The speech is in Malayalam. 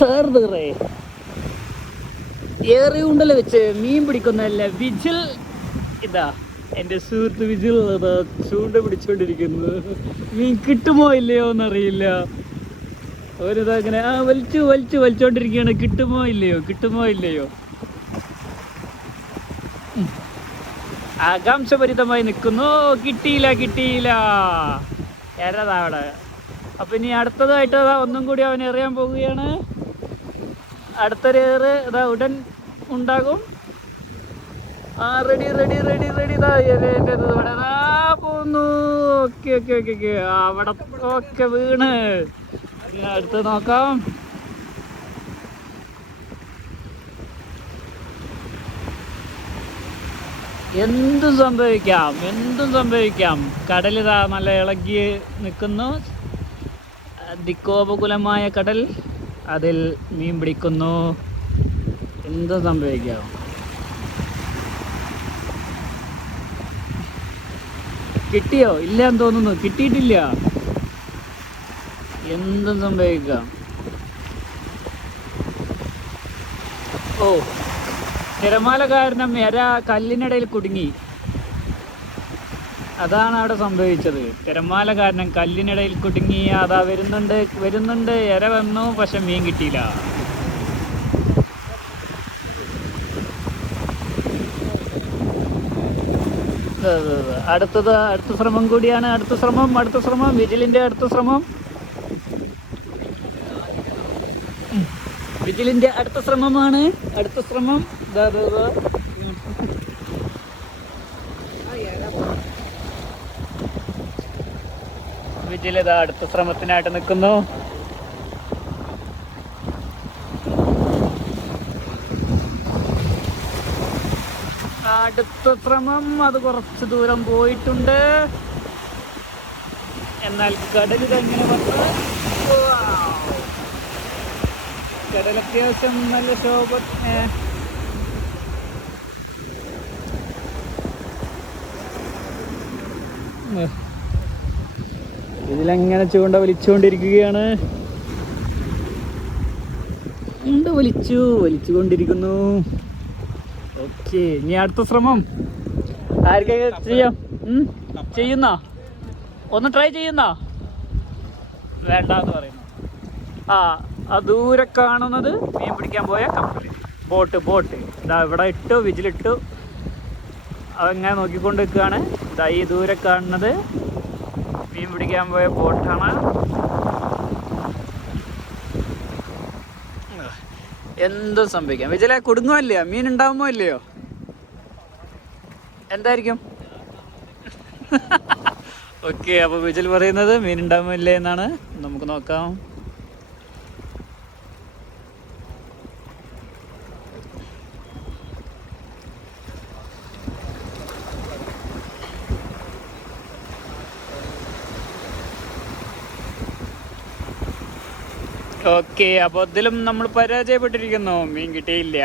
സാർറേ ഏറിയുണ്ടൽ വെച്ച് മീൻ പിടിക്കുന്നതല്ല വിജിൽ? ഇതാ എന്റെ സുഹൃത്ത് വിജിൽ ഇതാ ചൂണ്ട പിടിച്ചോണ്ടിരിക്കുന്നു. മീൻ കിട്ടുമോ ഇല്ലയോ എന്നറിയില്ല. അവരിതാ ഇങ്ങനെ ആ വലിച്ചു വലിച്ചു വലിച്ചോണ്ടിരിക്കുകയാണ്. കിട്ടുമോ ഇല്ലയോ? കിട്ടുമോ ഇല്ലയോ. ആകാംക്ഷഭരിതമായി നിൽക്കുന്നു. കിട്ടിയില്ല കിട്ടിയില്ല. ഏതാ അവിടെ. അപ്പൊ ഇനി അടുത്തതായിട്ട് അതാ ഒന്നും കൂടി അവൻ എറിയാൻ പോവുകയാണ്. അടുത്തൊരു ഇതാ ഉടൻ ഉണ്ടാകും. ആ റെഡി റെഡി റെഡി റെഡി ഇതാ ഇവിടെ. പോകുന്നു ഓക്കെ ഓക്കെ ഓക്കെ ഓക്കെ. അവിടെ ഓക്കെ വീണ്. അടുത്ത് നോക്കാം. എന്തും സംഭവിക്കാം എന്തും സംഭവിക്കാം. കടലിതാ നല്ല ഇളകി നിൽക്കുന്നു. ദിക്കോപകുലമായ കടൽ. അതിൽ മീൻ പിടിക്കുന്നു. എന്ത് സംഭവിക്കാം? കിട്ടിയോ? ഇല്ല എന്ന് തോന്നുന്നു. കിട്ടിയിട്ടില്ല. എന്തും സംഭവിക്കാം. ഓ തിരമാല കാരണം എര കല്ലിനിടയിൽ കുടുങ്ങി. അതാണ് അവിടെ സംഭവിച്ചത് തിരമാല കാരണം കല്ലിനിടയിൽ കുടുങ്ങി അതാ വരുന്നുണ്ട് വരുന്നുണ്ട് എര വന്നു പക്ഷെ മീൻ കിട്ടിയില്ല. അടുത്തത് അടുത്ത ശ്രമം കൂടിയാണ് അടുത്ത ശ്രമം അടുത്ത ശ്രമം വിജിലിന്റെ അടുത്ത ശ്രമം. വിജിലിന്റെ അടുത്ത ശ്രമമാണ് അടുത്ത ശ്രമം വിജിൽ ഇതാ അടുത്ത ശ്രമത്തിനായിട്ട് നിൽക്കുന്നു അടുത്ത ശ്രമം അത് കുറച്ച് ദൂരം പോയിട്ടുണ്ട് എന്നാൽ കടലിൽ എങ്ങനെ വന്ന്. കടൽ അത്യാവശ്യം നല്ല ശോഭ ഉം. ഇതിലങ്ങനെ ചൂണ്ട വലിച്ചുകൊണ്ടിരിക്കുകയാണ്? ചൂണ്ട വലിച്ചു വലിച്ചുകൊണ്ടിരിക്കുന്നു. ഓക്കെ ഇനി അടുത്ത ശ്രമം. ആർക്കൊക്കെ ചെയ്യാം? ചെയ്യുന്ന? ഒന്ന് ട്രൈ ചെയ്യുന്ന? വേണ്ട എന്ന് പറയുന്നു. ആ ആ ദൂരെ കാണുന്നത് മീൻ പിടിക്കാൻ പോയ കപ്പൽ ബോട്ട് ബോട്ട്. ഇതാ ഇവിടെ ഇട്ടു വിജിലിട്ടു. അങ്ങനെ നോക്കിക്കൊണ്ട് നിൽക്കുകയാണ് ഇതാ ഈ ദൂരെ കാണുന്നത് മീൻ പിടിക്കാൻ പോയ ബോട്ടാണ്. എന്തും സംഭവിക്കാം. വിജല കുടുങ്ങോ മീൻ ഉണ്ടാവുമോ ഇല്ലയോ? എന്തായിരിക്കും? ഓക്കെ അപ്പോൾ വിജൽ പറയുന്നത് മീൻ ഉണ്ടാവുമോ ഇല്ലേ എന്നാണ്. നമുക്ക് നോക്കാം. ഓക്കെ അപ്പൊ ഇതിലും നമ്മൾ പരാജയപ്പെട്ടിരിക്കുന്നു. മീൻ കിട്ടിയില്ല.